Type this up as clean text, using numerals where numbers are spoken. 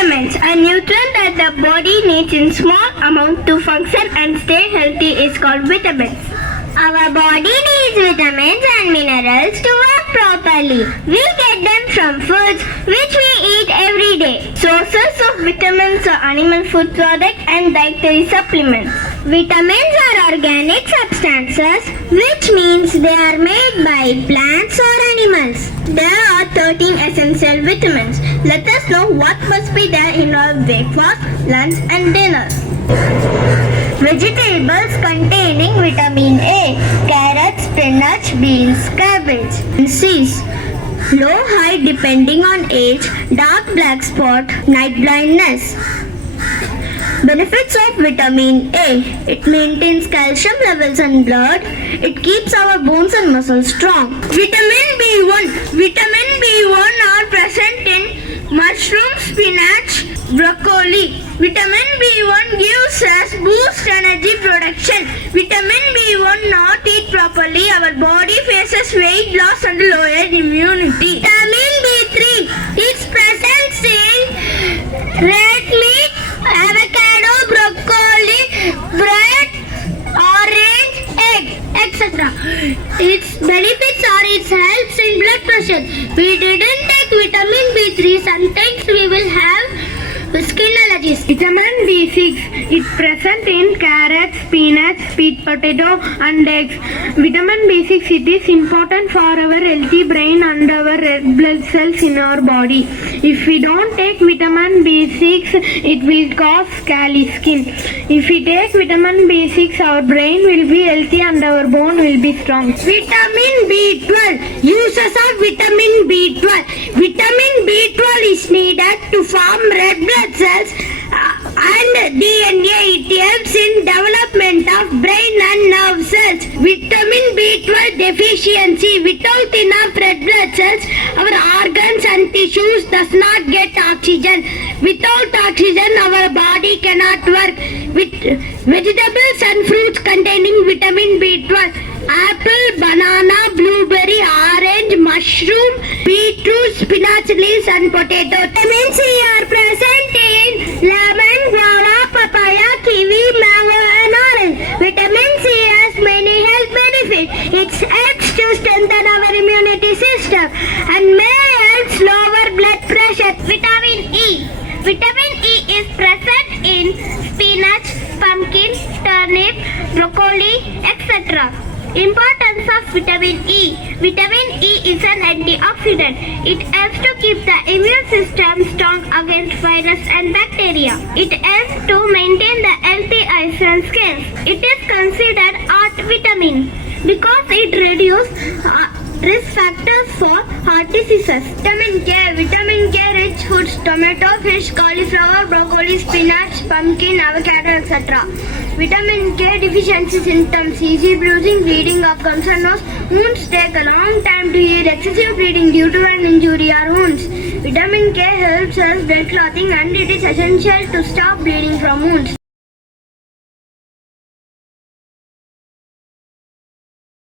Vitamins, a nutrient that the body needs in small amount to function and stay healthy, is called vitamins. Our body needs vitamins and minerals to work properly. We get them from foods which we eat every day. Sources of vitamins are animal food products and dietary supplements. Vitamins are organic substances, which means they are made by plants or animals. There are 13 essential vitamins. Let us know what must be there in our breakfast, lunch and dinner. Vegetables containing vitamin A, carrot, spinach, beans, cabbage. Cease. Low, high depending on age, dark black spot, night blindness. Benefits of vitamin A. It maintains calcium levels in blood. It keeps our bones and muscles strong. Vitamin B1. Vitamin B1 are present in mushroom, spinach, broccoli. Vitamin B1 gives us boost energy production. Vitamin B1 not eat properly, our body faces weight loss and lower immunity. Vitamin B3 is present in red meat, avocado, broccoli, bread, orange, egg, etc. Its benefits are it helps in blood pressure. We didn't take vitamin B3, sometimes we will have skin allergies. Vitamin B6 is present in carrots, spinach, sweet potato and eggs. Vitamin B6 it is important for our healthy brain and our red blood cells in our body. If we don't take vitamin B6, it will cause scaly skin. If we take vitamin B6, our brain will be healthy and our bone will be strong. Vitamin B12. Uses of vitamin B12. Vitamin B12 is needed to form red blood cells and DNA. It helps in development of brain and nerve cells. Vitamin B12 deficiency. Without enough red blood cells, our organs and tissues does not get oxygen. Without oxygen, our body cannot work. With vegetables and fruits containing vitamin B12. Apple, banana, blueberry, orange, mushroom, beetroot, spinach leaves and potato. Vitamin C are present in lemon, guava, papaya, kiwi, mango and orange. Vitamin C has many health benefits. It helps to strengthen our immunity system and may help lower blood pressure. Vitamin E. Vitamin E is present in spinach, pumpkin, turnip, broccoli, etc. Importance of vitamin E. Vitamin E is an antioxidant. It helps to keep the immune system strong against virus and bacteria. It helps to maintain the healthy eyes and skin. It is considered heart vitamin because it reduces risk factors for heart diseases. Vitamin K. Vitamin K rich foods: tomato, fish, cauliflower, broccoli, spinach, pumpkin, avocado, etc. Vitamin K deficiency symptoms: easy bruising, bleeding of gums and nose. Wounds take a long time to heal. Excessive bleeding due to an injury or wounds. Vitamin K helps us blood clotting and it is essential to stop bleeding from wounds.